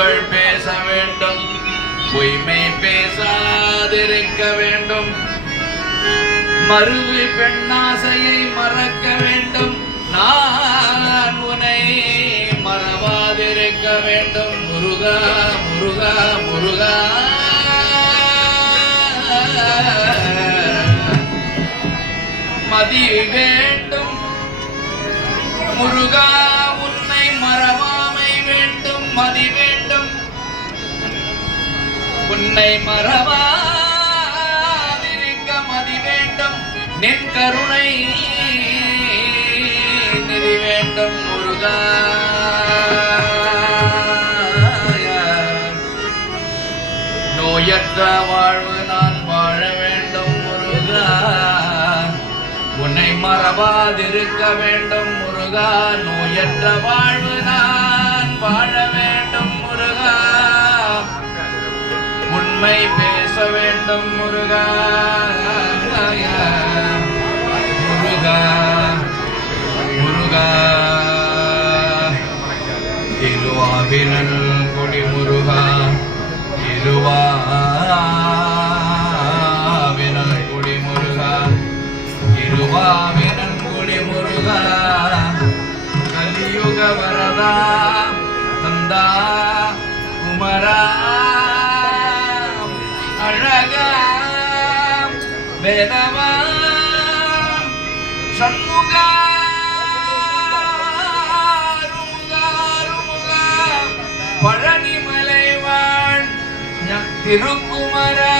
புகழ் பேச வேண்டும், பொய்மை பேசாதிருக்க வேண்டும், மறுவு பெண்ணாசையை மறக்க வேண்டும், நான் உன்னை மறவாதிருக்க வேண்டும். முருகா முருகா முருகா மதி வேண்டும் முருகா, உன்னை மறவாமை வேண்டும், மதி வேண்டும், உன்னை மறவாதிருக்க மதி வேண்டும், நின் கருணை நிதி வேண்டும். முருகா நோயற்ற வாழ்வு நான் வாழ வேண்டும் முருகா, உன்னை மறவாதிருக்க வேண்டும் முருகா, நோயற்ற வாழ்வு நான் வாழ வேண்டும் முருகா, உண்மை பேச வேண்டும் முருகா, முருகா முருகா திருவாவினல் கொடி முருகா, திருவாவினல் கொடி முருகா, திருவாவினல் கொடி முருகா, கலியுக வரதா நந்தா குமரா அழகா வேதவா சண்முகா பழனிமலை வாழ் திருக்குமரா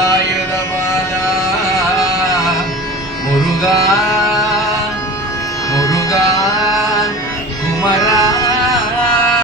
ஞானதண்டாயுதபாலா முருகா முருகா குமரா